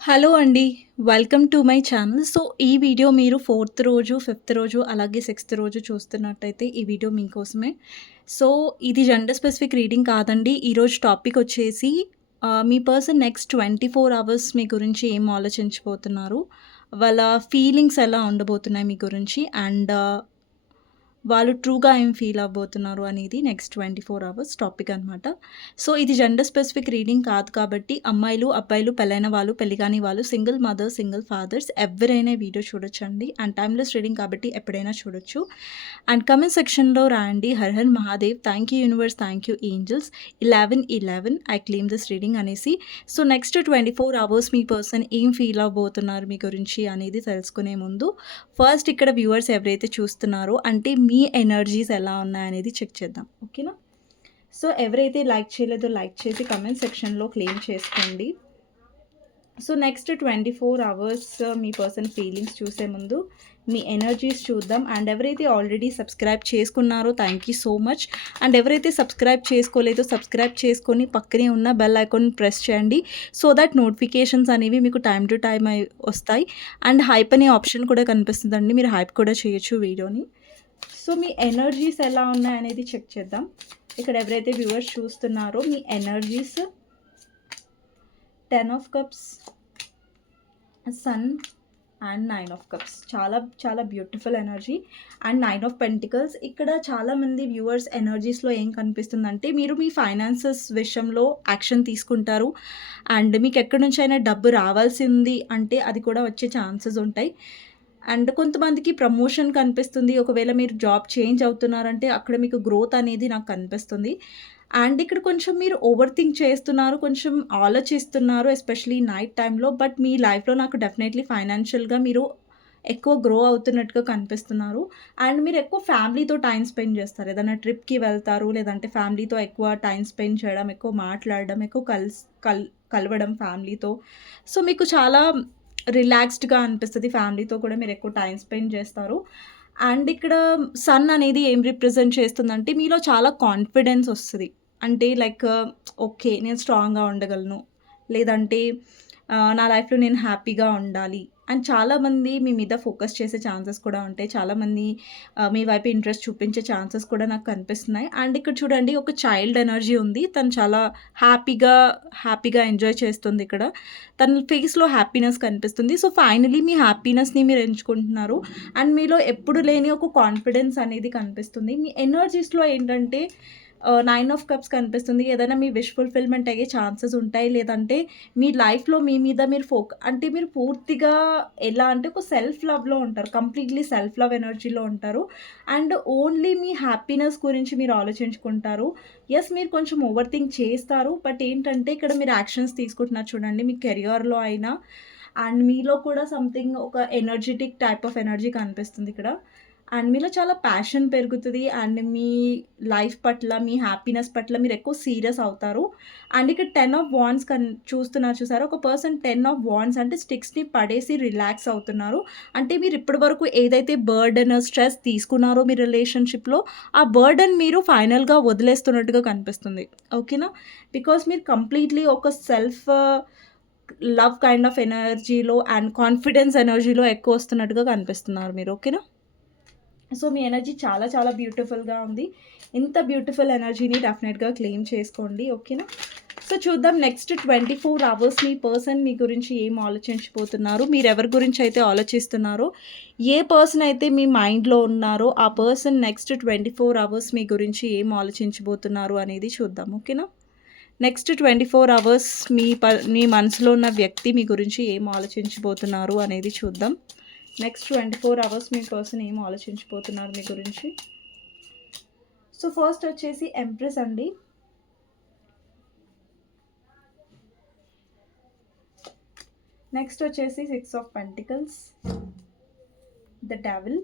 Hello అండి. Welcome to my channel. So, ఈ video మీరు ఫోర్త్ రోజు, ఫిఫ్త్ రోజు, అలాగే సిక్స్త్ రోజు చూస్తున్నట్టయితే ఈ వీడియో మీకోసమే. సో, ఇది జెండర్ స్పెసిఫిక్ రీడింగ్ కాదండి. ఈరోజు టాపిక్ వచ్చేసి మీ పర్సన్ నెక్స్ట్ 24 అవర్స్ మీ గురించి ఏం ఆలోచించబోతున్నారు? వాళ్ళ ఫీలింగ్స్ ఎలా ఉండబోతున్నాయి మీ గురించి? అండ్ వాళ్ళు ట్రూగా ఏం ఫీల్ అవ్వబోతున్నారు అనేది నెక్స్ట్ 24 అవర్స్ టాపిక్ అనమాట. సో, ఇది జెండర్ స్పెసిఫిక్ రీడింగ్ కాదు కాబట్టి అమ్మాయిలు, అబ్బాయిలు, పెళ్ళైన వాళ్ళు, పెళ్లి కాని వాళ్ళు, సింగిల్ మదర్స్, సింగిల్ ఫాదర్స్ ఎవరైనా ఈ వీడియో చూడొచ్చండి. అండ్ టైమ్‌లెస్ రీడింగ్ కాబట్టి ఎప్పుడైనా చూడొచ్చు. అండ్ కామెంట్ సెక్షన్‌లో రాయండి Har Har Mahadev, thank you universe, thank you angels, 11 I claim this reading అనేసి. సో, నెక్స్ట్ 24 అవర్స్ మీ పర్సన్ ఏం ఫీల్ అవ్వబోతున్నారు మీ గురించి అనేది తెలుసుకునే ముందు ఫస్ట్ ఇక్కడ వ్యూవర్స్ ఎవరైతే చూస్తున్నారో అంటే మీ ఎనర్జీస్ ఎలా ఉన్నాయనేది చెక్ చేద్దాం. ఓకేనా? సో, ఎవరైతే లైక్ చేయలేదో లైక్ చేసి కమెంట్ సెక్షన్‌లో క్లెయిమ్ చేసుకోండి. సో, నెక్స్ట్ 24 అవర్స్ మీ పర్సన్ ఫీలింగ్స్ చూసే ముందు మీ ఎనర్జీస్ చూద్దాం. అండ్ ఎవరైతే ఆల్రెడీ సబ్స్క్రైబ్ చేసుకున్నారో thank you so much. And ఎవరైతే సబ్స్క్రైబ్ చేసుకోలేదో సబ్స్క్రైబ్ చేసుకొని పక్కనే ఉన్న బెల్ ఐకాన్ ప్రెస్ చేయండి. సో దట్ నోటిఫికేషన్స్ అనేవి మీకు టైమ్ టు టైమ్ వస్తాయి. అండ్ హైప్ అనే ఆప్షన్ కూడా కనిపిస్తుందండి. మీరు హైప్ కూడా చేయొచ్చు వీడియోని. సో, మీ ఎనర్జీస్ ఎలా ఉన్నాయనేది చెక్ చేద్దాం. ఇక్కడ ఎవరైతే వ్యూవర్స్ చూస్తున్నారో మీ energies 10 of cups, sun and 9 of cups. చాలా చాలా beautiful energy. And 9 of pentacles. ఇక్కడ చాలామంది వ్యూవర్స్ ఎనర్జీస్లో ఏం కనిపిస్తుందంటే మీరు మీ ఫైనాన్సెస్ విషయంలో యాక్షన్ తీసుకుంటారు. అండ్ మీకు ఎక్కడి నుంచైనా డబ్బు రావాల్సి ఉంది అంటే అది కూడా వచ్చే ఛాన్సెస్ ఉంటాయి. అండ్ కొంతమందికి ప్రమోషన్ కనిపిస్తుంది. ఒకవేళ మీరు జాబ్ చేంజ్ అవుతున్నారంటే అక్కడ మీకు గ్రోత్ అనేది నాకు కనిపిస్తుంది. అండ్ ఇక్కడ కొంచెం మీరు ఓవర్ థింక్ చేస్తున్నారు. కొంచెం ఆలోచిస్తున్నారు. ఎస్పెషల్లీ నైట్ టైమ్‌లో. బట్ మీ లైఫ్‌లో నాకు డెఫినైట్‌లీ ఫైనాన్షియల్‌గా మీరు ఎక్కువ గ్రో అవుతున్నట్టుగా కనిపిస్తున్నారు. అండ్ మీరు ఎక్కువ ఫ్యామిలీతో టైమ్ స్పెండ్ చేస్తారు. ఏదైనా ట్రిప్‌కి వెళ్తారు. లేదంటే ఫ్యామిలీతో ఎక్కువ టైమ్ స్పెండ్ చేయడం, ఎక్కువ మాట్లాడడం, ఎక్కువ కలవడం ఫ్యామిలీతో. సో, మీకు చాలా రిలాక్స్డ్‌గా అనిపిస్తది. ఫ్యామిలీతో కూడా మీరు ఎక్కువ టైమ్ స్పెండ్ చేస్తారు. అండ్ ఇక్కడ సన్ అనేది ఏం రిప్రజెంట్ చేస్తుందంటే మీలో చాలా కాన్ఫిడెన్స్ వస్తది. అంటే లైక్ ఓకే. నేను స్ట్రాంగ్‌గా ఉండగలను. లేదంటే నా లైఫ్‌లో నేను హ్యాపీగా ఉండాలి. అండ్ చాలామంది మీ మీద ఫోకస్ చేసే ఛాన్సెస్ కూడా ఉంటాయి. చాలామంది మీ వైపు ఇంట్రెస్ట్ చూపించే ఛాన్సెస్ కూడా నాకు కనిపిస్తున్నాయి. అండ్ ఇక్కడ చూడండి ఒక చైల్డ్ ఎనర్జీ ఉంది. తను చాలా హ్యాపీగా ఎంజాయ్ చేస్తుంది ఇక్కడ. తన ఫేస్‌లో హ్యాపీనెస్ కనిపిస్తుంది. సో, ఫైనల్లీ మీ హ్యాపీనెస్‌ని మీరు ఎంచుకుంటున్నారు. అండ్ మీలో ఎప్పుడు లేని ఒక కాన్ఫిడెన్స్ అనేది కనిపిస్తుంది. మీ ఎనర్జీస్‌లో ఏంటంటే 9 ఆఫ్ కప్స్ కనిపిస్తుంది. ఏదైనా మీ విష్ ఫుల్‌ఫిల్‌మెంట్ అయ్యే ఛాన్సెస్ ఉంటాయి. లేదంటే మీ లైఫ్‌లో మీ మీద మీరు అంటే మీరు పూర్తిగా ఎలా అంటే ఒక సెల్ఫ్ లవ్‌లో ఉంటారు. కంప్లీట్‌లీ సెల్ఫ్ లవ్ ఎనర్జీలో ఉంటారు. అండ్ ఓన్లీ మీ హ్యాపీనెస్ గురించి మీరు ఆలోచించుకుంటారు. యెస్, మీరు కొంచెం ఓవర్ థింక్ చేస్తారు. బట్ ఏంటంటే ఇక్కడ మీరు యాక్షన్స్ తీసుకుంటున్నారు చూడండి. మీ కెరియర్‌లో అయినా అండ్ మీలో కూడా సంథింగ్ ఒక ఎనర్జిటిక్ టైప్ ఆఫ్ ఎనర్జీ కనిపిస్తుంది ఇక్కడ. అండ్ మీలో చాలా ప్యాషన్ పెరుగుతది. అండ్ మీ లైఫ్ పట్ల, మీ హ్యాపీనెస్ పట్ల మీరు ఎక్కువ సీరియస్ అవుతారు. అండ్ ఇక్కడ 10 ఆఫ్ వాండ్స్ చూస్తున్నారు చూసారా? ఒక పర్సన్ 10 ఆఫ్ వాండ్స్ అంటే స్టిక్స్‌ని పడేసి రిలాక్స్ అవుతున్నారు. అంటే మీరు ఇప్పటి వరకు ఏదైతే బర్డెన్, స్ట్రెస్ తీసుకున్నారో మీ రిలేషన్‌షిప్‌లో ఆ బర్డెన్ మీరు ఫైనల్‌గా వదిలేస్తున్నట్టుగా కనిపిస్తుంది. ఓకేనా? బికాజ్ మీరు కంప్లీట్‌లీ ఒక సెల్ఫ్ లవ్ కైండ్ ఆఫ్ ఎనర్జీలో అండ్ కాన్ఫిడెన్స్ ఎనర్జీలో ఎక్కువ వస్తున్నట్టుగా కనిపిస్తున్నారు మీరు. ఓకేనా? సో, మీ ఎనర్జీ చాలా చాలా బ్యూటిఫుల్‌గా ఉంది. ఇంత బ్యూటిఫుల్ ఎనర్జీని డెఫినెట్‌గా క్లెయిమ్ చేసుకోండి. ఓకేనా? సో, చూద్దాం నెక్స్ట్ 24 అవర్స్ మీ పర్సన్ మీ గురించి ఏం ఆలోచించబోతున్నారు? మీరెవరి గురించి అయితే ఆలోచిస్తున్నారో, ఏ పర్సన్ అయితే మీ మైండ్‌లో ఉన్నారో, ఆ పర్సన్ నెక్స్ట్ 24 అవర్స్ మీ గురించి ఏం ఆలోచించబోతున్నారు అనేది చూద్దాం. ఓకేనా? నెక్స్ట్ 24 అవర్స్ మీ మనసులో ఉన్న వ్యక్తి మీ గురించి ఏం ఆలోచించబోతున్నారు అనేది చూద్దాం. నెక్స్ట్ 24 అవర్స్ మీ పర్సన్ ఏం ఆలోచించబోతున్నారు మీ గురించి. సో, ఫస్ట్ వచ్చేసి ఎంప్రెస్ అండి. నెక్స్ట్ వచ్చేసి 6 of pentacles, the devil,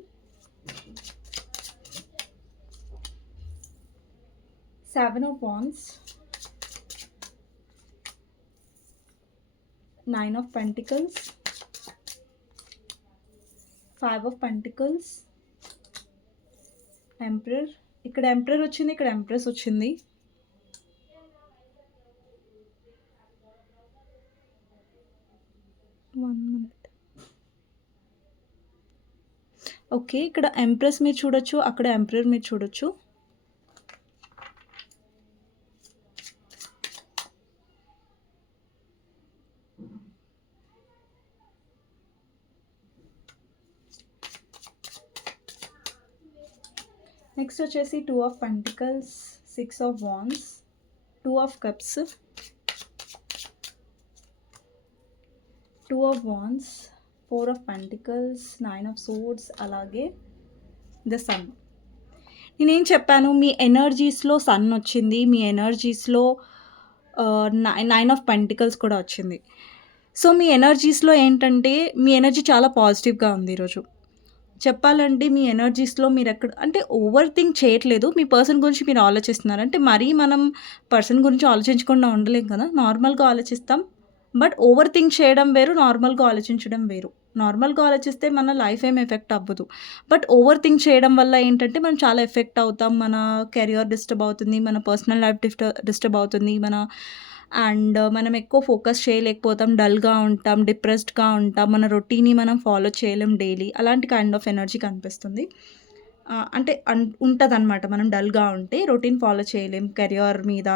7 of wands, 9 of pentacles, 5 of pentacles, emperor. ఇక్కడ ఎంపరర్ వచ్చింది. ఇక్కడ ఎంప్రెస్ వచ్చింది. 1 మినిట్. ఓకే. ఇక్కడ ఎంప్రెస్ మీరు చూడొచ్చు. అక్కడ ఎంపరర్ మీరు చూడొచ్చు. నెక్స్ట్ వచ్చేసి 2 of pentacles, 6 of wands, 2 of cups, 2 of wands, 4 of pentacles, 9 of swords, అలాగే ద సన్. నేనేం చెప్పాను, మీ ఎనర్జీస్లో సన్ వచ్చింది, మీ ఎనర్జీస్లో 9 ఆఫ్ పెంటికల్స్ కూడా వచ్చింది. సో మీ ఎనర్జీస్లో ఏంటంటే మీ ఎనర్జీ చాలా పాజిటివ్గా ఉంది ఈరోజు. చెప్పాలంటే మీ ఎనర్జీస్లో మీరు ఎక్కడ అంటే ఓవర్ థింక్ చేయట్లేదు. మీ పర్సన్ గురించి మీరు ఆలోచిస్తున్నారు. అంటే మరీ మనం పర్సన్ గురించి ఆలోచించకుండా ఉండలేం కదా! నార్మల్‌గా ఆలోచిస్తాం. బట్ ఓవర్ థింక్ చేయడం వేరు, నార్మల్‌గా ఆలోచించడం వేరు. నార్మల్‌గా ఆలోచిస్తే మన లైఫ్ ఏం ఎఫెక్ట్ అవ్వదు. బట్ ఓవర్ థింక్ చేయడం వల్ల ఏంటంటే మనం చాలా ఎఫెక్ట్ అవుతాం. మన కెరియర్ డిస్టర్బ్ అవుతుంది. మన పర్సనల్ లైఫ్ డిస్టర్బ్ అవుతుంది. మనం ఎక్కువ ఫోకస్ చేయలేకపోతాం. డల్‌గా ఉంటాం. డిప్రెస్డ్‌గా ఉంటాం. మన రొటీన్‌ని మనం ఫాలో చేయలేం డైలీ. అలాంటి కైండ్ ఆఫ్ ఎనర్జీ కనిపిస్తుంది. అంటే ఉంటదనమాట. మనం డల్‌గా ఉంటే రొటీన్ ఫాలో చేయలేం. కెరియర్ మీద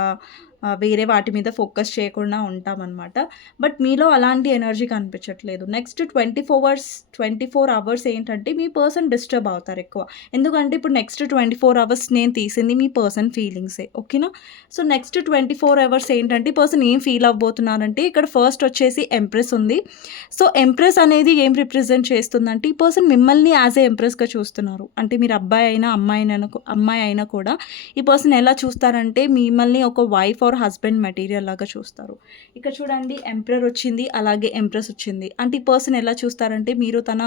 వేరే వాటి మీద ఫోకస్ చేయకుండా ఉంటామనమాట. బట్ మీలో అలాంటి ఎనర్జీ కనిపించట్లేదు. నెక్స్ట్ 24 అవర్స్ ఏంటంటే మీ పర్సన్ డిస్టర్బ్ అవుతారు ఎక్కువ. ఎందుకంటే ఇప్పుడు నెక్స్ట్ 24 అవర్స్ నేను తీసింది మీ పర్సన్ ఫీలింగ్సే. ఓకేనా? సో నెక్స్ట్ 24 అవర్స్ ఏంటంటే పర్సన్ ఏం ఫీల్ అవ్వబోతున్నారంటే ఇక్కడ ఫస్ట్ వచ్చేసి ఎంప్రెస్ ఉంది. సో ఎంప్రెస్ అనేది ఏం రిప్రజెంట్ చేస్తుందంటే ఈ పర్సన్ మిమ్మల్ని యాజ్ ఏ ఎంప్రెస్‌గా చూస్తున్నారు. అంటే మీరు అబ్బాయి అయినా, అమ్మాయి అయినా కూడా ఈ పర్సన్ ఎలా చూస్తారంటే మిమ్మల్ని ఒక వైఫ్ ఆర్ హస్బెండ్ మెటీరియల్ లాగా చూస్తారు. ఇక్కడ చూడండి ఎంపరర్ వచ్చింది, అలాగే ఎంప్రెస్ వచ్చింది. అంటే ఈ పర్సన్ ఎలా చూస్తారంటే మీరు తన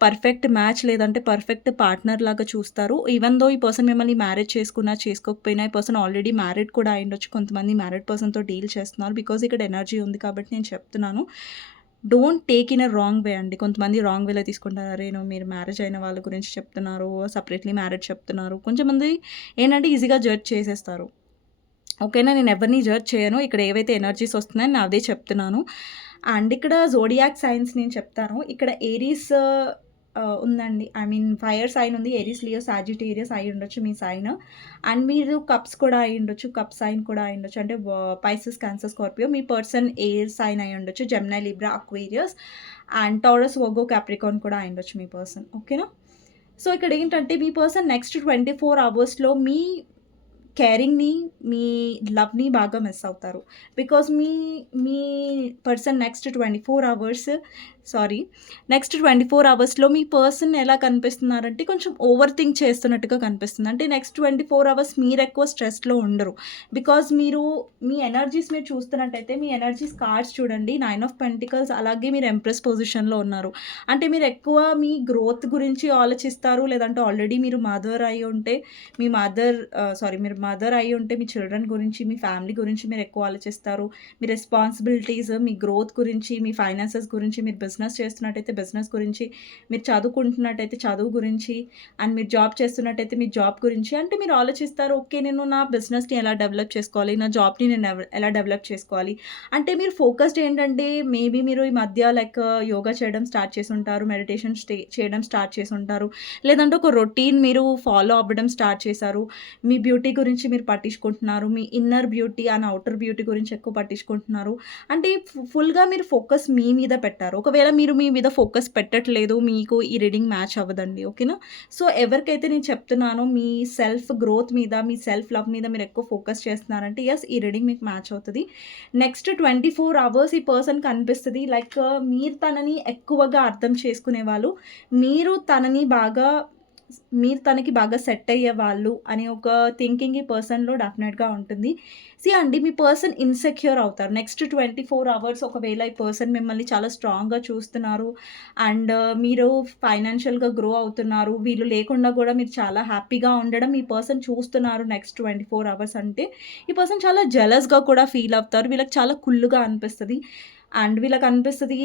పర్ఫెక్ట్ మ్యాచ్ లేదంటే పర్ఫెక్ట్ పార్ట్నర్ లాగా చూస్తారు. ఈవెన్ దో ఈ పర్సన్ మిమ్మల్ని మ్యారేజ్ చేసుకున్నా, చేసుకోకపోయినా ఈ పర్సన్ ఆల్రెడీ మ్యారీడ్ కూడా అయ్యుండొచ్చు. కొంతమంది మ్యారీడ్ పర్సన్‌తో డీల్ చేస్తున్నారు. బికాజ్ ఇక్కడ ఎనర్జీ ఉంది కాబట్టి నేను చెప్తున్నాను. Don't take in a wrong way అండి. కొంతమంది రాంగ్ వేలో తీసుకుంటారు. అరే! మీరు మ్యారేజ్ అయిన వాళ్ళ గురించి చెప్తున్నారు, సెపరేట్‌లీ మ్యారేజ్ చెప్తున్నారు. కొంచెంమంది ఏంటంటే ఈజీగా జడ్జ్ చేసేస్తారు. ఓకేనా? నేను ఎవరిని జడ్జ్ చేయను. ఇక్కడ ఏవైతే ఎనర్జీస్ వస్తున్నాయో నేను అదే చెప్తున్నాను. అండ్ ఇక్కడ జోడియాక్ సైన్స్ నేను చెప్తాను. ఇక్కడ ఏరీస్ ఉందండి. ఐ మీన్ ఫైర్ సైన్ ఉంది. ఏరీస్, లియో, సాజిటేరియస్ అయి ఉండొచ్చు మీ సైన్. అండ్ మీరు కప్స్ కూడా అయి ఉండొచ్చు. కప్ సైన్ కూడా అయి ఉండొచ్చు. అంటే పైసెస్, క్యాన్సర్, స్కార్పియో. మీ పర్సన్ ఎయిర్ సైన్ అయి ఉండొచ్చు. Gemini, Libra, Aquarius and taurus, Virgo, Capricorn కూడా అయి ఉండొచ్చు మీ పర్సన్. ఓకేనా? సో ఇక్కడ ఏంటంటే మీ పర్సన్ నెక్స్ట్ 24 అవర్స్‌లో మీ కేరింగ్‌ని, మీ లవ్‌ని బాగా మిస్ అవుతారు. Because me me person next 24 అవర్స్‌లో మీ పర్సన్ ఎలా కనిపిస్తున్నారంటే కొంచెం ఓవర్ థింక్ చేస్తున్నట్టుగా కనిపిస్తుంది. అంటే నెక్స్ట్ 24 అవర్స్ మీరెక్కువ స్ట్రెస్‌లో ఉండరు. బికాజ్ మీ ఎనర్జీస్ మీరు చూస్తున్నట్టయితే మీ ఎనర్జీస్ కార్డ్స్ చూడండి. 9 ఆఫ్ పెంటికల్స్, అలాగే మీరు ఎంప్రెస్ పొజిషన్‌లో ఉన్నారు. అంటే మీరు ఎక్కువ మీ గ్రోత్ గురించి ఆలోచిస్తారు. లేదంటే ఆల్రెడీ మీరు మదర్ అయ్యి ఉంటే మీరు మదర్ అయ్యి ఉంటే మీ చిల్డ్రన్ గురించి, మీ ఫ్యామిలీ గురించి మీరు ఎక్కువ ఆలోచిస్తారు. మీ రెస్పాన్సిబిలిటీస్, మీ గ్రోత్ గురించి, మీ ఫైనాన్సెస్ గురించి, మీరు బిజినెస్ చేస్తున్నట్టయితే బిజినెస్ గురించి, మీరు చదువుకుంటున్నట్టయితే చదువు గురించి, అండ్ మీరు జాబ్ చేస్తున్నట్టయితే మీ జాబ్ గురించి. అంటే మీరు ఆలోచిస్తారు, ఓకే నేను నా బిజినెస్‌ని ఎలా డెవలప్ చేసుకోవాలి, నా జాబ్‌ని నేను ఎలా డెవలప్ చేసుకోవాలి. అంటే మీరు ఫోకస్డ్ ఏంటంటే మేబీ మీరు ఈ మధ్య లైక్ యోగా చేయడం స్టార్ట్ చేసుంటారు, మెడిటేషన్ చేయడం స్టార్ట్ చేసుంటారు. లేదంటే ఒక రొటీన్ మీరు ఫాలో అవ్వడం స్టార్ట్ చేశారు. మీ బ్యూటీ గురించి మీరు పట్టించుకుంటున్నారు. మీ inner beauty and outer beauty గురించి ఎక్కువ పట్టించుకుంటున్నారు. అంటే ఫుల్‌గా మీరు ఫోకస్ మీ మీద పెట్టారు. ఒకవేళ మీరు మీ మీద ఫోకస్ పెట్టట్లేదు, మీకు ఈ రీడింగ్ మ్యాచ్ అవ్వదండి. ఓకేనా? సో ఎవరికైతే నేను చెప్తున్నానో మీ సెల్ఫ్ గ్రోత్ మీద, మీ సెల్ఫ్ లవ్ మీద మీరు ఎక్కువ ఫోకస్ చేస్తున్నారంటే యెస్ ఈ రీడింగ్ మీకు మ్యాచ్ అవుతది. నెక్స్ట్ 24 అవర్స్ ఈ పర్సన్ కనిపిస్తది. లైక్ మీరు తనని ఎక్కువగా అర్థం చేసుకునేవాళ్ళు. మీరు తనకి బాగా సెట్ అయ్యేవాళ్ళు అనే ఒక థింకింగ్ ఈ పర్సన్‌లో డెఫినెట్‌గా ఉంటుంది. అండి మీ పర్సన్ ఇన్‌సెక్యూర్ అవుతారు. నెక్స్ట్ 24 అవర్స్ ఒకవేళ ఈ పర్సన్ మిమ్మల్ని చాలా స్ట్రాంగ్‌గా చూస్తున్నారు అండ్ మీరు ఫైనాన్షియల్‌గా గ్రో అవుతున్నారు. వీళ్ళు లేకుండా కూడా మీరు చాలా హ్యాపీగా ఉండడం ఈ పర్సన్ చూస్తున్నారు నెక్స్ట్ 24 అవర్స్ అంటే ఈ పర్సన్ చాలా జెలస్‌గా కూడా ఫీల్ అవుతారు. వీళ్ళకి చాలా కుల్లుగా అనిపిస్తది. అండ్ వీళ్ళకనిపిస్తది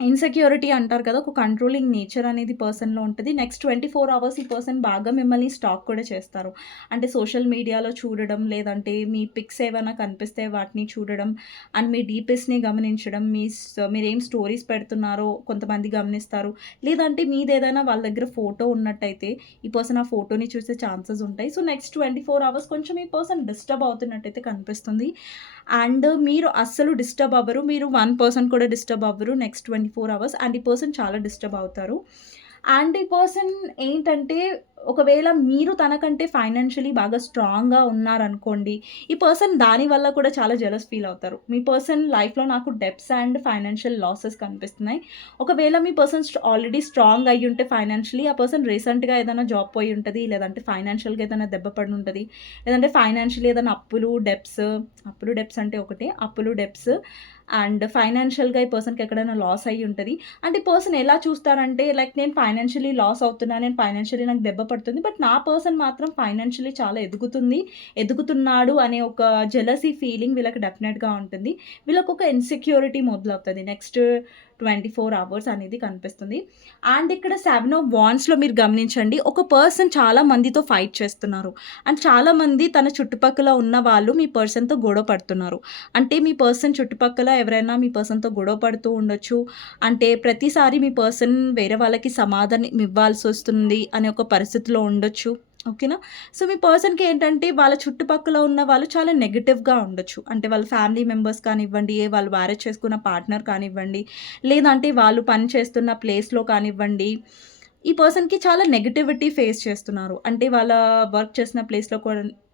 ఇన్‌సెక్యూరిటీ అంటారు కదా! ఒక కంట్రోలింగ్ నేచర్ అనేది పర్సన్‌లో ఉంటది. నెక్స్ట్ 24 అవర్స్ ఈ పర్సన్ బాగా మిమ్మల్ని స్టాక్ కూడా చేస్తారు. అంటే సోషల్ మీడియాలో చూడడం, లేదంటే మీ పిక్స్ ఏవైనా కనిపిస్తే వాటిని చూడడం, అండ్ మీ డీపీస్‌ని గమనించడం, మీరేం స్టోరీస్ పెడుతున్నారో కొంతమంది గమనిస్తారు. లేదంటే మీదేదైనా వాళ్ళ దగ్గర ఫోటో ఉన్నట్టయితే, ఈ పర్సన్ ఆ ఫోటోని చూసే ఛాన్సెస్ ఉంటాయి. సో, నెక్స్ట్ 24 అవర్స్ కొంచెం ఈ పర్సన్ డిస్టర్బ్ అవుతున్నట్టయితే కనిపిస్తుంది. అండ్ మీరు అస్సలు డిస్టర్బ్ అవ్వరు. మీరు 1% కూడా డిస్టర్బ్ అవ్వరు నెక్స్ట్ 24 అవర్స్. అండ్ ఈ పర్సన్ చాలా డిస్టర్బ్ అవుతారు. అండ్ ఈ పర్సన్ ఏంటంటే, ఒకవేళ మీరు తనకంటే ఫైనాన్షియల్లీ బాగా స్ట్రాంగ్‌గా ఉన్నారనుకోండి, ఈ పర్సన్ దాని వల్ల కూడా చాలా జెలస్ ఫీల్ అవుతారు. మీ పర్సన్ లైఫ్‌లో నాకు డెబ్ట్స్ అండ్ ఫైనాన్షియల్ లాసెస్ కనిపిస్తున్నాయి. ఒకవేళ మీ పర్సన్ ఆల్రెడీ స్ట్రాంగ్ అయ్యుంటే ఫైనాన్షియల్లీ, ఆ పర్సన్ రీసెంట్‌గా ఏదైనా జాబ్ పోయి ఉంటది. లేదంటే ఫైనాన్షియల్‌గా ఏదైనా దెబ్బ పడి ఉంటది. లేదంటే ఫైనాన్షియల్లీ ఏదైనా డెబ్ట్స్ అంటే ఒకటే. అప్పులు, డెబ్ట్స్ అండ్ ఫైనాన్షియల్‌గా ఈ పర్సన్‌కి ఎక్కడైనా లాస్ అయ్యి ఉంటది. అంటే ఈ పర్సన్ ఎలా చూస్తారంటే, లైక్ నేను ఫైనాన్షియల్లీ లాస్ అవుతున్నా, నేను ఫైనాన్షియల్లీ నాకు దెబ్బ పడుతుంది. బట్ నా పర్సన్ మాత్రం ఫైనాన్షియల్లీ చాలా ఎదుగుతున్నాడు అనే ఒక జెలసీ ఫీలింగ్ వీళ్ళకి డెఫినెట్‌గా ఉంటుంది. వీళ్ళకొక ఇన్‌సెక్యూరిటీ మొదలవుతది. నెక్స్ట్ 24 అవర్స్ అనేది కనిపిస్తుంది. అండ్ ఇక్కడ 7 ఆఫ్ వాండ్స్‌లో మీరు గమనించండి. ఒక పర్సన్ చాలా మందితో ఫైట్ చేస్తున్నారు. అండ్ చాలామంది తన చుట్టుపక్కల ఉన్న వాళ్ళు మీ పర్సన్‌తో గొడవ పడుతున్నారు. అంటే మీ పర్సన్ చుట్టుపక్కల ఎవరైనా మీ పర్సన్‌తో గొడవ పడుతూ ఉండొచ్చు. అంటే ప్రతిసారి మీ పర్సన్ వేరే వాళ్ళకి సమాధానం ఇవ్వాల్సొస్తుంది అనే ఒక పరిస్థితిలో ఉండొచ్చు. ఓకేనా? సో, మీ పర్సన్‌కి ఏంటంటే వాళ్ళ చుట్టుపక్కల ఉన్న వాళ్ళు చాలా నెగెటివ్‌గా ఉండొచ్చు. అంటే వాళ్ళ ఫ్యామిలీ మెంబర్స్ కానివ్వండి, వాళ్ళు మ్యారేజ్ చేసుకున్న పార్ట్నర్ కానివ్వండి, లేదంటే వాళ్ళు పని చేస్తున్న ప్లేస్‌లో కానివ్వండి, ఈ పర్సన్‌కి చాలా నెగటివిటీ ఫేస్ చేస్తున్నారు. అంటే వాళ్ళ వర్క్ చేసిన ప్లేస్‌లో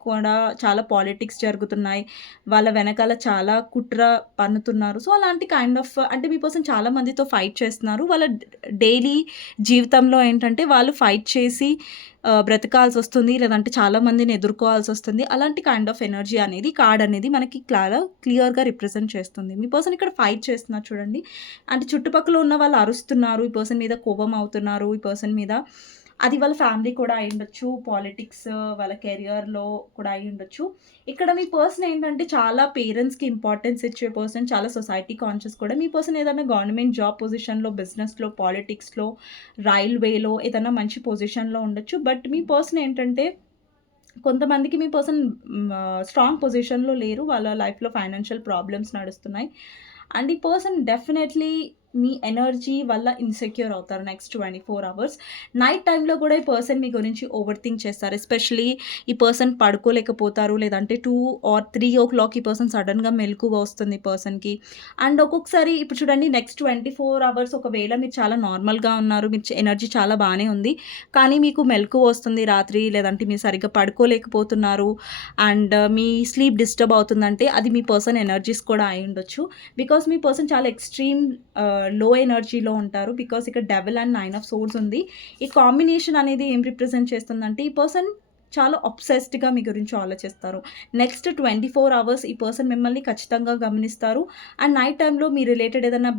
కూడా చాలా పాలిటిక్స్ జరుగుతున్నాయి. వాళ్ళ వెనకాల చాలా కుట్ర పన్నుతున్నారు. సో, అలాంటి కైండ్ ఆఫ్ అంటే మీ పర్సన్ చాలా మందితో ఫైట్ చేస్తున్నారు. వాళ్ళ డైలీ జీవితంలో ఏంటంటే వాళ్ళు ఫైట్ చేసి బ్రతకాల్సొస్తుంది. లేదంటే చాలా మందిని ఎదుర్కోవాల్సొస్తుంది. అలాంటి కైండ్ ఆఫ్ ఎనర్జీ అనేది కార్డ్ అనేది మనకి క్లియర్‌గా రిప్రజెంట్ చేస్తుంది. మీ పర్సన్ ఇక్కడ ఫైట్ చేస్తున్నారు చూడండి. అంటే చుట్టుపక్కల ఉన్న వాళ్ళు అరుస్తున్నారు. ఈ పర్సన్ మీద కోపం అవుతున్నారు. ఈ పర్సన్ మీద అది వాళ్ళ ఫ్యామిలీ కూడా అయ్యుండొచ్చు. పాలిటిక్స్ వాళ్ళ కెరియర్‌లో కూడా అయ్యుండొచ్చు. ఇక్కడ మీ పర్సన్ ఏంటంటే చాలా పేరెంట్స్‌కి ఇంపార్టెన్స్ ఇచ్చే పర్సన్. చాలా సొసైటీ కాన్షియస్ కూడా. మీ పర్సన్ ఏదైనా గవర్నమెంట్ జాబ్ పొజిషన్‌లో, బిజినెస్‌లో, పాలిటిక్స్‌లో, రైల్వేలో ఏదైనా మంచి పొజిషన్‌లో ఉండొచ్చు. బట్ మీ పర్సన్ ఏంటంటే కొంతమందికి మీ పర్సన్ స్ట్రాంగ్ పొజిషన్‌లో లేరు. వాళ్ళ లైఫ్‌లో ఫైనాన్షియల్ ప్రాబ్లమ్స్ నడుస్తున్నాయి. అండ్ ఈ పర్సన్ డెఫినెట్‌లీ మీ ఎనర్జీ వల్ల ఇన్‌సెక్యూర్ అవుతారు నెక్స్ట్ 24 అవర్స్. నైట్ టైమ్‌లో కూడా ఈ పర్సన్ మీ గురించి ఓవర్ థింక్ చేస్తారు. ఎస్పెషల్లీ ఈ పర్సన్ పడుకోలేకపోతారు. లేదంటే 2 ఆర్ 3 ఈ పర్సన్ సడెన్‌గా మెలకువ వస్తుంది ఈ పర్సన్‌కి. అండ్ ఒక్కొక్కసారి ఇప్పుడు చూడండి నెక్స్ట్ 24 అవర్స్ ఒకవేళ మీరు చాలా నార్మల్‌గా ఉన్నారు. మీ ఎనర్జీ చాలా బానే ఉంది. కానీ మీకు మెలకువ వస్తుంది రాత్రి, లేదంటే మీరు సరిగ్గా పడుకోలేకపోతున్నారు. అండ్ మీ స్లీప్ డిస్టర్బ్ అవుతుందంటే అది మీ పర్సన్ ఎనర్జీస్ కూడా అయ్యుండొచ్చు. బికాజ్ మీ పర్సన్ చాలా ఎక్స్‌ట్రీమ్ లో ఎనర్జీలో ఉంటారు. బికాజ్ ఇక్కడ డెవిల్ అండ్ 9 ఆఫ్ సోర్డ్స్ ఉంది. ఈ కాంబినేషన్ అనేది ఏం రిప్రజెంట్ చేస్తుందంటే, ఈ పర్సన్ చాలా అబ్సెస్డ్‌గా మీ గురించి ఆలోచిస్తారు. నెక్స్ట్ 24 అవర్స్ ఈ పర్సన్ మిమ్మల్ని ఖచ్చితంగా గమనిస్తారు. అండ్ నైట్ టైమ్‌లో మీ రిలేటెడ్ ఏదైనా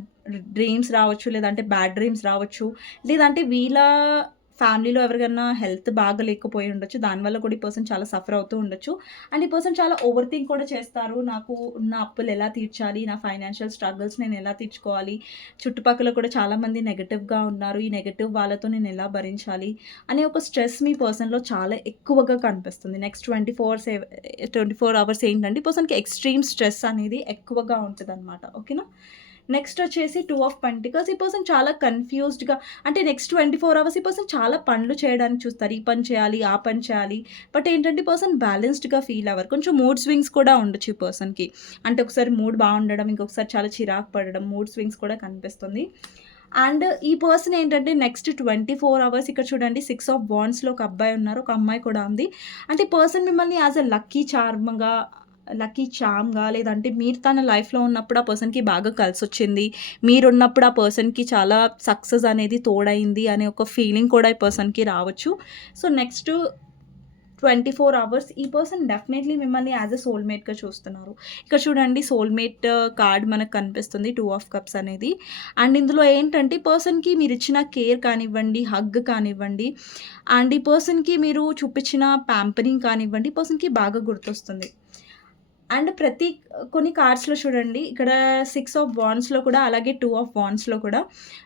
డ్రీమ్స్ రావచ్చు, లేదంటే బ్యాడ్ డ్రీమ్స్ రావచ్చు, లేదంటే వీళ్ళ ఫ్యామిలీలో ఎవరికైనా హెల్త్ బాగా లేకపోయి ఉండొచ్చు. దానివల్ల కూడా ఈ పర్సన్ చాలా సఫర్ అవుతూ ఉండొచ్చు. అండ్ ఈ పర్సన్ చాలా ఓవర్ థింక్ కూడా చేస్తారు. నాకు ఉన్న అప్పులు ఎలా తీర్చాలి? నా ఫైనాన్షియల్ స్ట్రగుల్స్ నేను ఎలా తీర్చుకోవాలి? చుట్టుపక్కల కూడా చాలామంది నెగెటివ్‌గా ఉన్నారు. ఈ నెగెటివ్ వాళ్ళతో నేను ఎలా భరించాలి? అనే ఒక స్ట్రెస్ మీ పర్సన్‌లో చాలా ఎక్కువగా కనిపిస్తుంది. నెక్స్ట్ 24 అవర్స్ ఏంటంటే ఈ పర్సన్‌కి ఎక్స్‌ట్రీమ్ స్ట్రెస్ అనేది ఎక్కువగా ఉంటదనమాట. ఓకేనా? నెక్స్ట్ వచ్చేసి 2 ఆఫ్ పెంటికల్స్. ఈ పర్సన్ చాలా కన్‌ఫ్యూజ్డ్‌గా అంటే నెక్స్ట్ 24 అవర్స్ ఈ పర్సన్ చాలా పనులు చేయడానికి చూస్తారు. ఈ పని చేయాలి, ఆ పని చేయాలి. బట్ ఏంటంటే ఈ పర్సన్ బ్యాలెన్స్డ్‌గా ఫీల్ అవ్వరు. కొంచెం మూడ్ స్వింగ్స్ కూడా ఉండొచ్చు ఈ పర్సన్‌కి. అంటే ఒకసారి మూడ్ బాగుండడం, ఇంకొకసారి చాలా చిరాకు పడడం, మూడ్ స్వింగ్స్ కూడా కనిపిస్తుంది. అండ్ ఈ పర్సన్ ఏంటంటే నెక్స్ట్ 24 అవర్స్ ఇక్కడ చూడండి 6 ఆఫ్ వాండ్స్‌లో ఒక అబ్బాయి ఉన్నారు. ఒక అమ్మాయి కూడా ఉంది. అంటే ఈ పర్సన్ మిమ్మల్ని యాస్ ఎ లక్కీ చార్మ్‌గా లేదంటే మీరు తన లైఫ్‌లో ఉన్నప్పుడు ఆ పర్సన్‌కి బాగా కలిసొచ్చింది. మీరున్నప్పుడు ఆ పర్సన్‌కి చాలా సక్సెస్ అనేది తోడైంది అనే ఒక ఫీలింగ్ కూడా ఈ పర్సన్‌కి రావచ్చు. సో, నెక్స్ట్ 24 అవర్స్ ఈ పర్సన్ డెఫినెట్‌లీ మిమ్మల్ని యాస్ ఎ సోల్‌మేట్‌గా చూస్తున్నారు. ఇక్కడ చూడండి సోల్‌మేట్ కార్డ్ మనకు కనిపిస్తుంది 2 ఆఫ్ కప్స్ అనేది. అండ్ ఇందులో ఏంటంటే ఈ పర్సన్‌కి మీరిచ్చిన కేర్ కానివ్వండి, హగ్ కానివ్వండి, అండ్ ఈ పర్సన్‌కి మీరు చూపించిన ప్యాంపరింగ్ కానివ్వండి, ఈ పర్సన్‌కి బాగా గుర్తొస్తుంది. అండ్ కొన్ని కార్డ్స్‌లో చూడండి ఇక్కడ 6 ఆఫ్ వాండ్స్‌లో కూడా అలాగే 2 ఆఫ్ వాండ్స్‌లో కూడా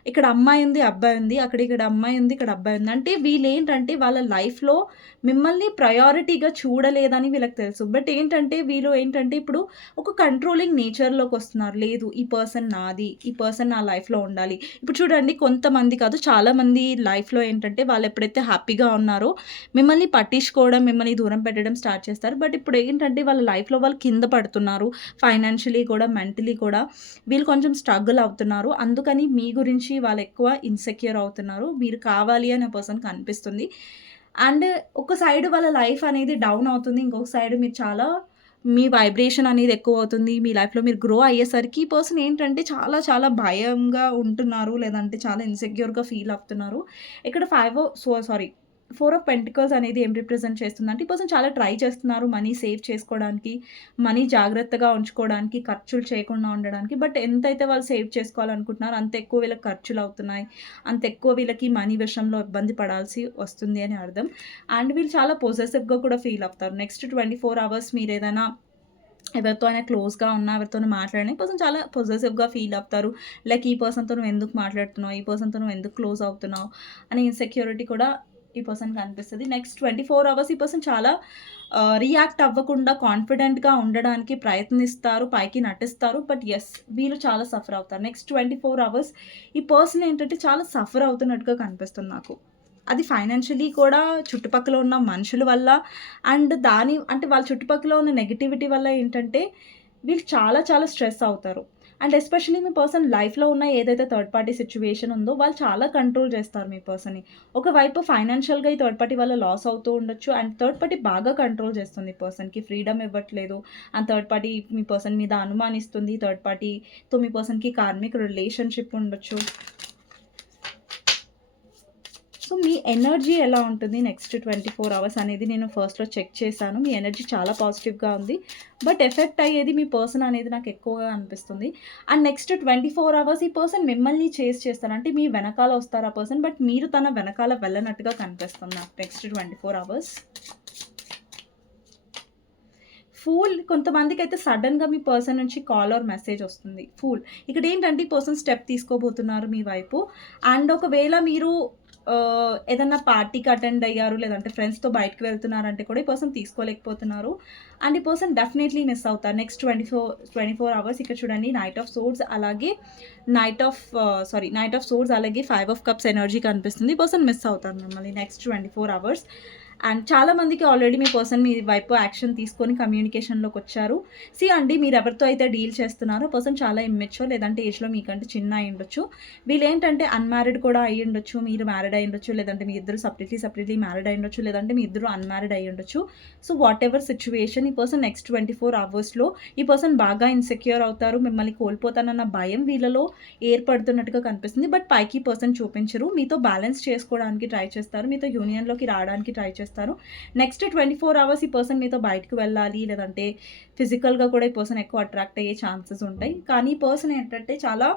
ఇక్కడ అమ్మాయి ఉంది, అబ్బాయి ఉంది. ఇక్కడ అమ్మాయి ఉంది, ఇక్కడ అబ్బాయి ఉంది. అంటే వీళ్ళేంటంటే వాళ్ళ లైఫ్‌లో మిమ్మల్ని ప్రయారిటీగా చూడలేదని వీళ్ళకి తెలుసు. బట్ వీళ్ళు ఇప్పుడు ఒక కంట్రోలింగ్ నేచర్‌లోకొస్తున్నారు. లేదు ఈ పర్సన్ నాది, ఈ పర్సన్ నా లైఫ్‌లో ఉండాలి. ఇప్పుడు చూడండి కొంతమంది కాదు చాలామంది లైఫ్‌లో వాళ్ళు ఎప్పుడైతే హ్యాపీగా ఉన్నారో మిమ్మల్ని పట్టించుకోవడం, మిమ్మల్ని దూరం పెట్టడం స్టార్ట్ చేస్తారు. బట్ ఇప్పుడు వాళ్ళ లైఫ్‌లో వాళ్ళు కింద పడుతున్నారు. ఫైనాన్షియలీ కూడా, మెంటలీ కూడా వీళ్ళు కొంచెం స్ట్రగుల్ అవుతున్నారు. అందుకని మీ గురించి వాళ్ళు ఎక్కువ ఇన్‌సెక్యూర్ అవుతున్నారు. మీరు కావాలి అనే పర్సన్‌కి అనిపిస్తుంది. అండ్ ఒక సైడ్ వాళ్ళ లైఫ్ అనేది డౌన్ అవుతుంది. ఇంకొక సైడ్ మీరు చాలా మీ వైబ్రేషన్ అనేది ఎక్కువవుతుంది. మీ లైఫ్‌లో మీరు గ్రో అయ్యేసరికి ఈ పర్సన్ చాలా చాలా భయంగా ఉంటున్నారు. లేదంటే చాలా ఇన్‌సెక్యూర్‌గా ఫీల్ అవుతున్నారు. ఇక్కడ 4 ఆఫ్ పెంటికల్స్ అనేది ఏం రిప్రజెంట్ చేస్తుందంటే, ఈ పర్సన్ చాలా ట్రై చేస్తున్నారు మనీ సేవ్ చేసుకోవడానికి, మనీ జాగ్రత్తగా ఉంచుకోవడానికి, ఖర్చులు చేయకుండా ఉండడానికి. బట్ ఎంతైతే వాళ్ళు సేవ్ చేసుకోవాలనుకుంటున్నారో అంత ఎక్కువ వీళ్ళకి ఖర్చులవుతున్నాయి. అంత ఎక్కువ వీళ్ళకి మనీ విషయంలో ఇబ్బంది పడాల్సి వస్తుంది అని అర్థం. అండ్ వీళ్ళు చాలా పొసెసివ్‌గా కూడా ఫీల్ అవుతారు. నెక్స్ట్ 24 అవర్స్ మీరేదైనా ఎవరితో అయినా క్లోజ్‌గా ఉన్నా, ఎవరితోనో మాట్లాడినా ఈ పర్సన్ చాలా పొసెసివ్‌గా ఫీల్ అవుతారు. లైక్ ఈ పర్సన్‌తో నువ్వెందుకు మాట్లాడుతున్నావు? ఈ పర్సన్‌తో నువ్వెందుకు క్లోజ్ అవుతున్నావు? అనే ఇన్‌సెక్యూరిటీ కూడా ఈ పర్సన్‌కి అనిపిస్తది. నెక్స్ట్ 24 అవర్స్ ఈ పర్సన్ చాలా రియాక్ట్ అవ్వకుండా కాన్ఫిడెంట్‌గా ఉండడానికి ప్రయత్నిస్తారు. పైకి నటిస్తారు. బట్ యెస్ వీళ్ళు చాలా సఫర్ అవుతారు. నెక్స్ట్ 24 అవర్స్ ఈ పర్సన్ చాలా సఫర్ అవుతున్నట్టుగా కనిపిస్తుంది నాకు. అది ఫైనాన్షియలీ కూడా చుట్టుపక్కల ఉన్న మనుషుల వల్ల అండ్ వాళ్ళ చుట్టుపక్కల ఉన్న నెగటివిటీ వల్ల వీళ్ళు చాలా చాలా స్ట్రెస్ అవుతారు. అండ్ ఎస్పెషల్లీ మీ పర్సన్ లైఫ్‌లో ఉన్న ఏదైతే థర్డ్ పార్టీ సిట్యుయేషన్ ఉందో వాళ్ళు చాలా కంట్రోల్ చేస్తారు మీ పర్సన్‌ని. ఒకవైపు ఫైనాన్షియల్‌గా ఈ థర్డ్ పార్టీ వల్ల లాస్ అవుతూ ఉండొచ్చు. అండ్ థర్డ్ పార్టీ బాగా కంట్రోల్ చేస్తుంది ఈ పర్సన్‌కి. ఫ్రీడమ్ ఇవ్వట్లేదు. And third party me person మీద అనుమానిస్తుంది. థర్డ్ పార్టీతో మీ పర్సన్‌కి కార్మిక్ రిలేషన్‌షిప్ ఉండొచ్చు. సో, మీ ఎనర్జీ ఎలా ఉంటుంది నెక్స్ట్ 24 అవర్స్ అనేది నేను ఫస్ట్‌లో చెక్ చేశాను. మీ ఎనర్జీ చాలా పాజిటివ్‌గా ఉంది. బట్ ఎఫెక్ట్ అయ్యేది మీ పర్సన్ అనేది నాకు ఎక్కువగా అనిపిస్తుంది. అండ్ నెక్స్ట్ 24 అవర్స్ ఈ పర్సన్ మిమ్మల్ని చేస్ చేస్తారు. అంటే మీ వెనకాల వస్తారు ఆ పర్సన్. బట్ మీరు తన వెనకాల వెళ్ళనట్టుగా కనిపిస్తుంది నాకు నెక్స్ట్ 24 అవర్స్. కొంతమందికైతే సడెన్‌గా మీ పర్సన్ నుంచి కాల్ ఆర్ మెసేజ్ వస్తుంది. ఈ పర్సన్ స్టెప్ తీసుకోబోతున్నారు మీ వైపు. అండ్ ఒకవేళ మీరు ఏదన్నా పార్టీకి అటెండ్ అయ్యారు, లేదంటే ఫ్రెండ్స్‌తో బయటకి వెళ్తున్నారంటే కూడా ఈ పర్సన్ తీసుకోలేకపోతున్నారు. అండ్ ఈ పర్సన్ డెఫినైట్‌లీ మిస్ అవుతారు. నెక్స్ట్ 24 అవర్స్ ఇక్కడ చూడండి నైట్ ఆఫ్ సోర్డ్స్ అలాగే నైట్ ఆఫ్ సోర్డ్స్ అలాగే 5 ఆఫ్ కప్స్ ఎనర్జీ కనిపిస్తుంది. ఈ పర్సన్ మిస్ అవుతారు మిమ్మల్ని నెక్స్ట్ 24 అవర్స్. అండ్ చాలామందికి ఆల్రెడీ మీ పర్సన్ మీ వైపు యాక్షన్ తీసుకొని కమ్యూనికేషన్‌లోకొచ్చారు. మీరు ఎవరితో అయితే డీల్ చేస్తున్నారో పర్సన్ చాలా ఇమ్మెచ్యూర్ లేదంటే ఏజ్‌లో మీకంటే చిన్న అయ్యుండొచ్చు. వీళ్ళేంటంటే అన్‌మ్యారిడ్ కూడా అయ్యుండొచ్చు. మీరు మ్యారిడ్ అయ్యుండొచ్చు. లేదంటే మీ ఇద్దరు సెపరేట్‌లీ మ్యారిడ్ అయ్యుండొచ్చు. లేదంటే మీ ఇద్దరు అన్‌మ్యారిడ్ అయ్యుండొచ్చు. సో, వాటెవర్ సిట్యుయేషన్ ఈ పర్సన్ నెక్స్ట్ 24 అవర్స్‌లో ఈ పర్సన్ బాగా ఇన్‌సెక్యూర్ అవుతారు. మిమ్మల్ని కోల్పోతానన్న భయం వీళ్ళలో ఏర్పడుతున్నట్టుగా కనిపిస్తుంది. బట్ పైకి ఈ పర్సన్ చూపించరు. మీతో బ్యాలెన్స్ చేసుకోవడానికి ట్రై చేస్తారు. మీతో యూనియన్‌లోకి రావడానికి ట్రై చేస్తారు. నెక్స్ట్ 24 అవర్స్ ఈ పర్సన్ మీతో బయటకు వెళ్ళాలి. లేదంటే ఫిజికల్‌గా కూడా ఈ పర్సన్ ఎక్కువ అట్రాక్ట్ అయ్యే ఛాన్సెస్ ఉంటాయి. కానీ ఈ పర్సన్ చాలా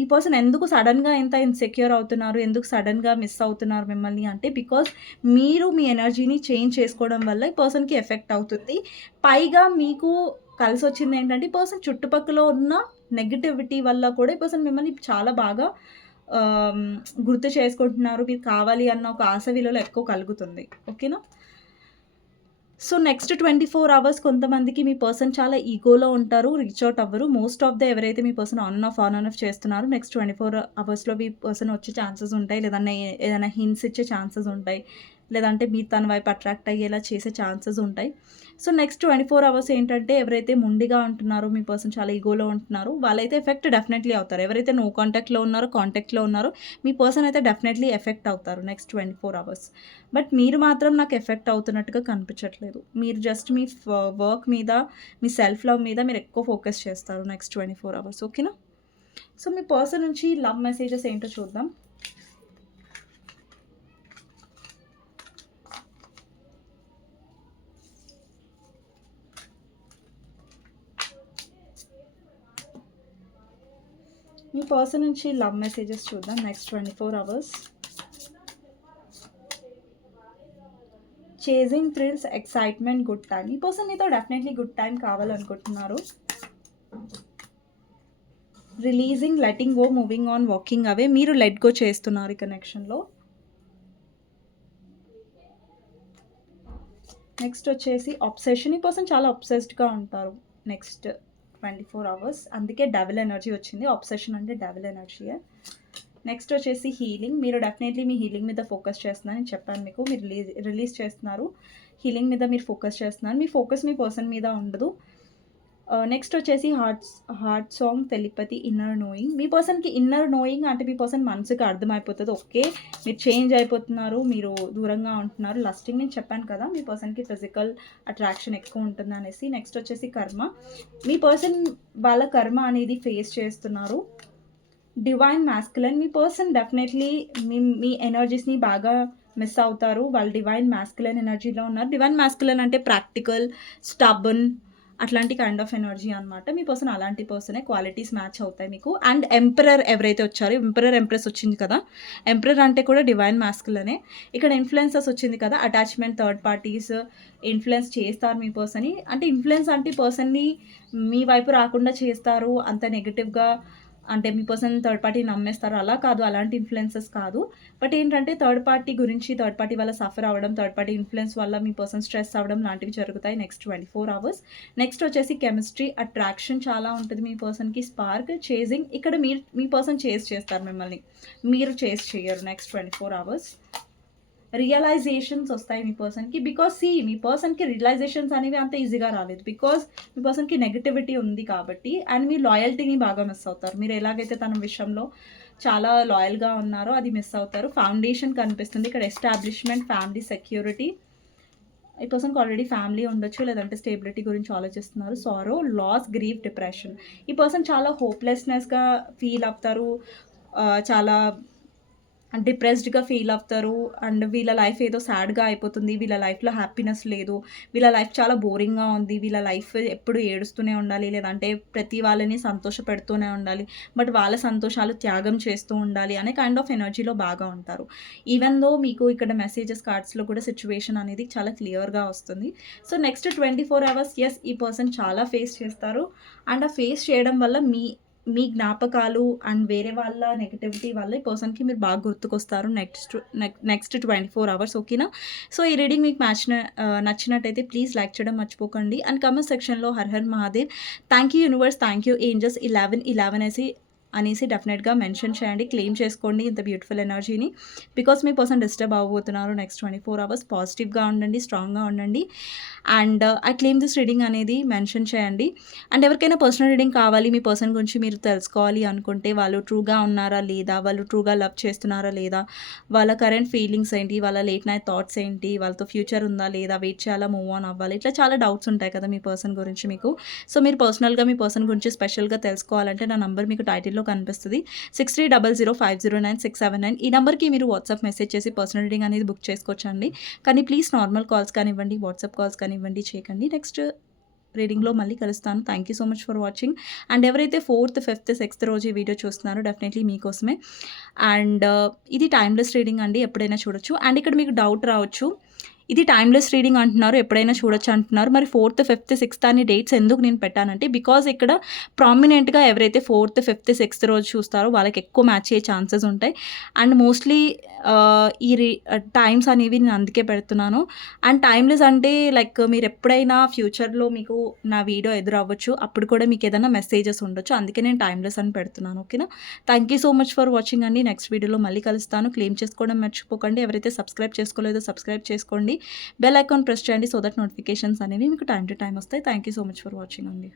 ఈ పర్సన్ ఎందుకు సడెన్‌గా ఇంత ఇన్‌సెక్యూర్ అవుతున్నారు? ఎందుకు సడెన్‌గా మిస్ అవుతున్నారు మిమ్మల్ని అంటే బికాజ్ మీరు మీ ఎనర్జీని చేంజ్ చేసుకోవడం వల్ల ఈ పర్సన్‌కి ఎఫెక్ట్ అవుతుంది. పైగా మీకు కలిసొచ్చింది ఈ పర్సన్ చుట్టుపక్కల ఉన్న నెగటివిటీ వల్ల కూడా ఈ పర్సన్ మిమ్మల్ని చాలా బాగా ఆహ్, గుర్తు చేసుకుంటున్నారు. మీరు కావాలి అన్న ఒక ఆశ వీళ్ళలో ఎక్కువ కలుగుతుంది. ఓకేనా? సో, నెక్స్ట్ 24 అవర్స్ కొంతమందికి మీ పర్సన్ చాలా ఈగోలో ఉంటారు. రీచ్ అవుట్ అవ్వరు. మోస్ట్ ఆఫ్ ఎవరైతే మీ పర్సన్ ఆన్ ఆఫ్ చేస్తున్నారో నెక్స్ట్ 24 అవర్స్‌లో మీ పర్సన్ వచ్చే ఛాన్సెస్ ఉంటాయి. ఏదైనా హింట్స్ ఇచ్చే ఛాన్సెస్ ఉంటాయి. లేదంటే మీరు తన వైపు అట్రాక్ట్ అయ్యేలా చేసే ఛాన్సెస్ ఉంటాయి. సో, నెక్స్ట్ 24 అవర్స్ ఎవరైతే మొండిగా ఉంటున్నారో మీ పర్సన్ చాలా ఈగోలో ఉంటున్నారో వాళ్ళైతే ఎఫెక్ట్ డెఫినెట్‌లీ అవుతారు. ఎవరైతే నో కాంటాక్ట్‌లో ఉన్నారో మీ పర్సన్ అయితే డెఫినెట్‌లీ ఎఫెక్ట్ అవుతారు నెక్స్ట్ 24 అవర్స్. బట్ మీరు మాత్రం నాకు ఎఫెక్ట్ అవుతున్నట్టుగా కనిపించట్లేదు. మీరు జస్ట్ మీ వర్క్ మీద, మీ సెల్ఫ్ లవ్ మీద మీరు ఎక్కువ ఫోకస్ చేస్తారు నెక్స్ట్ 24 అవర్స్. ఓకేనా? సో, మీ పర్సన్ నుంచి లవ్ మెసేజెస్ ఏంటో చూద్దాం. మీ పర్సన్ నుంచి లవ్ మెసేజెస్ చూద్దాం next 24 hours. Chasing thrills, excitement, good time. ఈ పర్సన్ మీతో డెఫినెట్లీ గుడ్ టైం కావాలనుకుంటున్నారు. Releasing, letting go, moving on, walking away. మీరు లెట్ గో చేస్తున్నారు ఈ కనెక్షన్లో. నెక్స్ట్ వచ్చేసి అబ్సెషన్. ఈ పర్సన్ చాలా అబ్సెస్డ్గా ఉంటారు నెక్స్ట్ 24 hours. అందుకే డెవిల్ ఎనర్జీ వచ్చింది. అబ్సెషన్ అంటే డెవిల్ ఎనర్జీయే. నెక్స్ట్ వచ్చేసి హీలింగ్. మీరు డెఫినెట్లీ మీ హీలింగ్ మీద ఫోకస్ చేస్తున్నారని చెప్పాను మీకు. మీరు రిలీజ్ చేస్తున్నారు, హీలింగ్ మీద మీరు ఫోకస్ చేస్తున్నారు. మీ ఫోకస్ మీ పర్సన్ మీద ఉండదు. నెక్స్ట్ వచ్చేసి heart song, telepathy, inner knowing. మీ పర్సన్కి ఇన్నర్ నోయింగ్ అంటే మీ పర్సన్ మనసుకి అర్థమైపోతుంది. ఓకే, మీరు చేంజ్ అయిపోతున్నారు, మీరు దూరంగా ఉంటున్నారు. లస్టింగ్ నేను చెప్పాను కదా, మీ పర్సన్కి ఫిజికల్ అట్రాక్షన్ ఎక్కువ ఉంటుంది అనేసి. నెక్స్ట్ వచ్చేసి కర్మ. మీ పర్సన్ వాళ్ళ కర్మ అనేది ఫేస్ చేస్తున్నారు. Divine masculine. మీ పర్సన్ డెఫినెట్లీ మీ ఎనర్జీస్ని బాగా మిస్ అవుతారు. వాళ్ళు డివైన్ మాస్కులైన్ ఎనర్జీలో ఉన్నారు. డివైన్ మాస్కులైన్ అంటే ప్రాక్టికల్, స్టబన్, అట్లాంటి కైండ్ ఆఫ్ ఎనర్జీ అనమాట. మీ పర్సన్ అలాంటి పర్సనే. క్వాలిటీస్ మ్యాచ్ అవుతాయి మీకు. అండ్ ఎంపరర్ ఎవరైతే వచ్చారో, ఎంపరర్ ఎంప్రెస్ వచ్చింది కదా, ఎంపరర్ అంటే కూడా డివైన్ మాస్కులనే. ఇక్కడ ఇన్ఫ్లుయెన్సెస్ వచ్చింది కదా, అటాచ్మెంట్, థర్డ్ పార్టీస్ ఇన్ఫ్లుయెన్స్ చేస్తారు మీ పర్సన్ని. అంటే ఇన్ఫ్లుయెన్స్ అంటే పర్సన్ని మీ వైపు రాకుండా చేస్తారు, అంత నెగిటివ్గా. అంటే మీ పర్సన్ థర్డ్ పార్టీ నమ్మేస్తారు, అలా కాదు, అలాంటి ఇన్ఫ్లుయెన్సెస్ కాదు. బట్ ఏంటంటే థర్డ్ పార్టీ గురించి, థర్డ్ పార్టీ వల్ల సఫర్ అవ్వడం, థర్డ్ పార్టీ ఇన్ఫ్లుయెన్స్ వల్ల మీ పర్సన్ స్ట్రెస్ అవ్వడం లాంటివి జరుగుతాయి నెక్స్ట్ 24 hours. నెక్స్ట్ వచ్చేసి కెమిస్ట్రీ, అట్రాక్షన్ చాలా ఉంటుంది మీ పర్సన్కి. Spark, chasing. ఇక్కడ మీ పర్సన్ చేజ్ చేస్తారు మిమ్మల్ని, మీరు చేజ్ చేయరు నెక్స్ట్ 24 hours. రియలైజేషన్స్ వస్తాయి మీ పర్సన్కి. బికాస్ మీ పర్సన్కి రియలైజేషన్స్ అనేవి అంత ఈజీగా రాలేదు, బికాస్ మీ పర్సన్కి నెగిటివిటీ ఉంది కాబట్టి. అండ్ మీ లాయల్టీని బాగా మిస్ అవుతారు. మీరు ఎలాగైతే తన విషయంలో చాలా లాయల్గా ఉన్నారో అది మిస్ అవుతారు. ఫౌండేషన్ కనిపిస్తుంది ఇక్కడ, ఎస్టాబ్లిష్మెంట్, ఫ్యామిలీ, సెక్యూరిటీ. ఈ పర్సన్కి ఆల్రెడీ ఫ్యామిలీ ఉండొచ్చు, లేదంటే స్టేబిలిటీ గురించి ఆలోచిస్తున్నారు. సారో, లాస్, గ్రీఫ్, డిప్రెషన్. ఈ పర్సన్ చాలా హోప్లెస్నెస్గా ఫీల్ అవుతారు, చాలా డిప్రెస్డ్గా ఫీల్ అవుతారు. అండ్ వీళ్ళ లైఫ్ ఏదో సాడ్గా అయిపోతుంది, వీళ్ళ లైఫ్లో హ్యాపీనెస్ లేదు, వీళ్ళ లైఫ్ చాలా బోరింగ్గా ఉంది, వీళ్ళ లైఫ్ ఎప్పుడు ఏడుస్తూనే ఉండాలి, లేదంటే ప్రతి వాళ్ళని సంతోష పెడుతూనే ఉండాలి, బట్ వాళ్ళ సంతోషాలు త్యాగం చేస్తూ ఉండాలి అనే కైండ్ ఆఫ్ ఎనర్జీలో బాగా ఉంటారు. ఈవెన్ దో మీకు ఇక్కడ మెసేజెస్ కార్డ్స్లో కూడా సిచ్యువేషన్ అనేది చాలా క్లియర్గా వస్తుంది. సో నెక్స్ట్ 24 hours ఎస్, ఈ పర్సన్ చాలా ఫేస్ చేస్తారు. అండ్ ఆ ఫేస్ చేయడం వల్ల మీ జ్ఞాపకాలు అండ్ వేరే వాళ్ళ నెగటివిటీ వల్ల ఈ పర్సన్కి మీరు బాగా గుర్తుకొస్తారు నెక్స్ట్ 24 hours. ఓకేనా? సో ఈ రీడింగ్ మీకు నచ్చినట్టయితే ప్లీజ్ లైక్ చేయడం మర్చిపోకండి. అండ్ కమెంట్ సెక్షన్లో her Har Mahadev, thank you universe, thank you angels 1111 అనేసి డెఫినెట్గా మెన్షన్ చేయండి. క్లెయిమ్ చేసుకోండి ఇంత బ్యూటిఫుల్ ఎనర్జీని. బికాస్ మీ పర్సన్ డిస్టర్బ్ అవ్వబోతున్నారు నెక్స్ట్ 24 hours. పాజిటివ్గా ఉండండి, స్ట్రాంగ్గా ఉండండి. And I claim this reading అనేది మెన్షన్ చేయండి. అండ్ ఎవరికైనా పర్సనల్ రీడింగ్ కావాలి, మీ పర్సన్ గురించి మీరు తెలుసుకోవాలి అనుకుంటే, వాళ్ళు ట్రూగా ఉన్నారా లేదా, వాళ్ళు ట్రూగా లవ్ చేస్తున్నారా లేదా, వాళ్ళ కరెంట్ ఫీలింగ్స్ ఏంటి, వాళ్ళ లేట్ నైట్ థాట్స్ ఏంటి, వాళ్ళతో ఫ్యూచర్ ఉందా లేదా, వెయిట్ చేయాలా, మూవ్ ఆన్ అవ్వాలి, ఇట్లా చాలా డౌట్స్ ఉంటాయి కదా మీ పర్సన్ గురించి మీకు. సో మీరు పర్సనల్గా మీ పర్సన్ గురించి స్పెషల్గా తెలుసుకోవాలంటే నా నంబర్ మీకు టైటిల్లో కనిపిస్తుంది, 6300509679. ఈ నెంబర్కి మీరు వాట్సాప్ మెసేజ్ చేసి పర్సనల్ రీడింగ్ అనేది బుక్ చేసుకోవచ్చండి. కానీ ప్లీజ్ నార్మల్ కాల్స్ కానివ్వండి, వాట్సాప్ కాల్స్ కానివ్వండి చేయకండి. నెక్స్ట్ రీడింగ్లో మళ్ళీ కలుస్తాను. Thank you so much for watching. And ఎవరైతే 4th, 5th, 6th రోజు ఈ వీడియో చూస్తున్నారో డెఫినెట్లీ మీకోసమే. అండ్ ఇది టైమ్లెస్ రీడింగ్ అండి, ఎప్పుడైనా చూడొచ్చు. అండ్ ఇక్కడ మీకు డౌట్ రావచ్చు, ఇది టైమ్లెస్ రీడింగ్ అంటున్నారు, ఎప్పుడైనా చూడొచ్చు అంటున్నారు, మరి 4th, 5th, 6th అని డేట్స్ ఎందుకు నేను పెట్టానంటే, బికాజ్ ఇక్కడ ప్రామినెంట్గా ఎవరైతే 4th, 5th, 6th రోజు చూస్తారో వాళ్ళకి ఎక్కువ మ్యాచ్ అయ్యే ఛాన్సెస్ ఉంటాయి. అండ్ మోస్ట్లీ ఈ టైమ్స్ అనేవి నేను అందుకే పెడుతున్నాను. అండ్ టైమ్లెస్ అంటే లైక్ మీరు ఎప్పుడైనా ఫ్యూచర్లో మీకు నా వీడియో ఎదురవ్వచ్చు, అప్పుడు కూడా మీకు ఏదైనా మెసేజెస్ ఉండొచ్చు, అందుకే నేను టైమ్లెస్ అని పెడుతున్నాను. ఓకేనా? Thank you so much for watching అండి. నెక్స్ట్ వీడియోలో మళ్ళీ కలుస్తాను. క్లెయిమ్ చేసుకోవడం మర్చిపోకండి. ఎవరైతే సబ్స్క్రైబ్ చేసుకోలేదో సబ్స్క్రైబ్ చేసుకోండి, బెల్ ఐకాన్ ప్రెస్ చేయండి, సో దట్ నోటిఫికేషన్స్ అనేవి మీకు టైం టు టైం వస్తాయి. Thank you so much for watching అండి.